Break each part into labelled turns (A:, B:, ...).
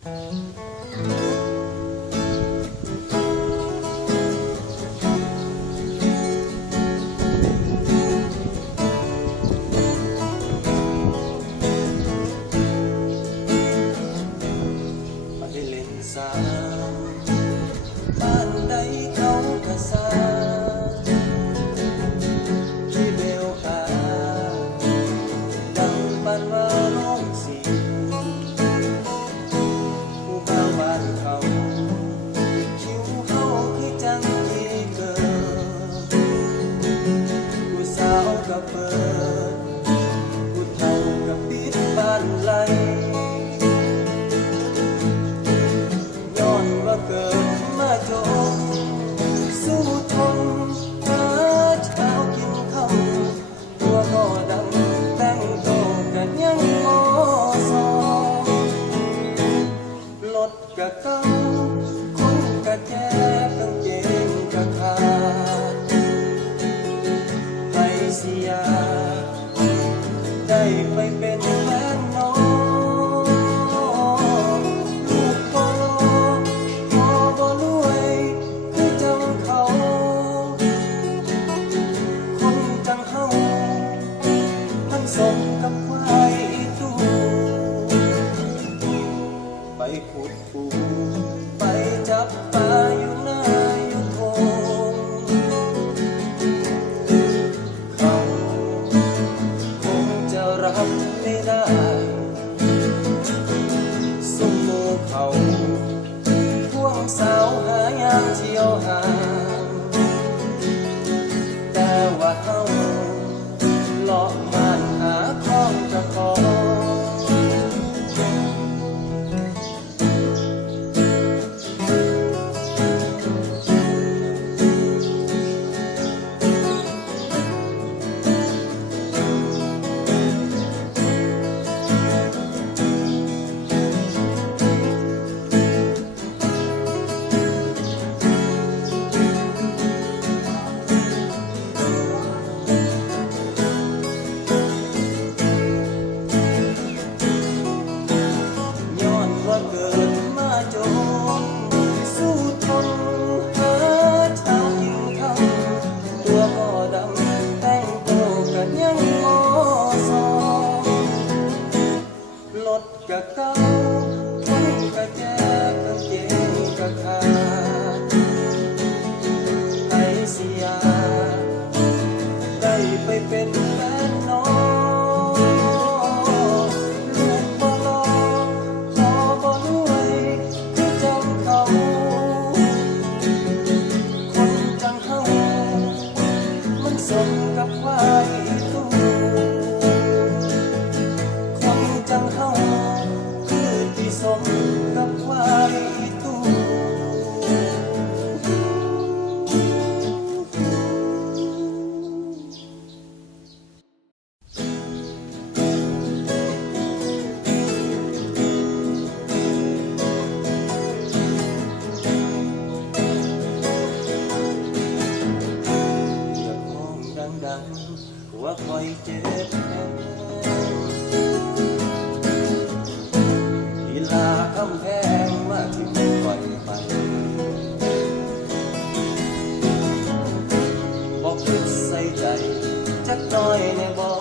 A: ที่เบลตาดังปันว่าร้องสี ได้ไป to your heart. รถกระเกาทุกกระแกกระเกงกระคา ดัว่าคอยเจ็บแน่ลีลาคำแพงว่าที่คอยไปบอกคิดใส่ใจจักน้อยในบ่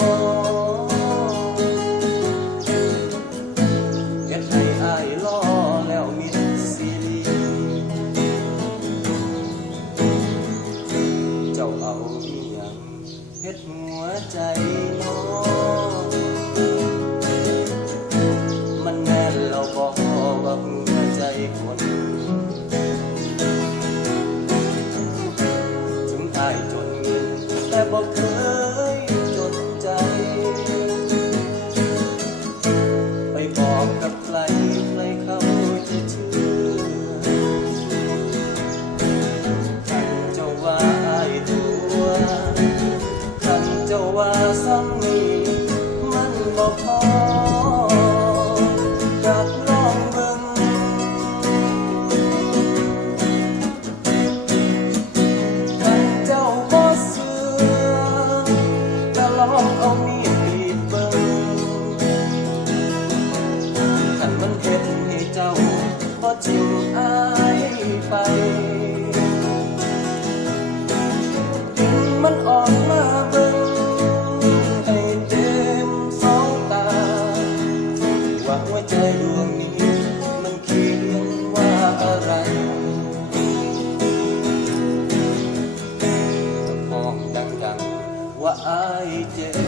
A: ็ดหัวใจน้อมันแน่นเราบอกว่าหัวใจคนถึงตายจนเงินแต่บอกเคอ เจ้าบ่จูบอายไป ดึงมันออกมาเบิ่งให้เต็มสองตาหวังว่าใจดวงนี้ มันคิดว่าอะไรมองดังๆ ว่าอายเจ็บ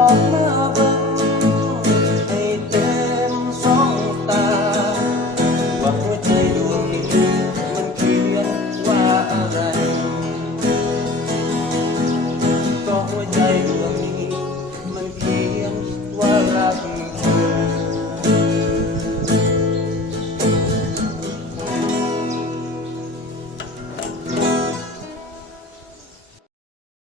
A: Oh.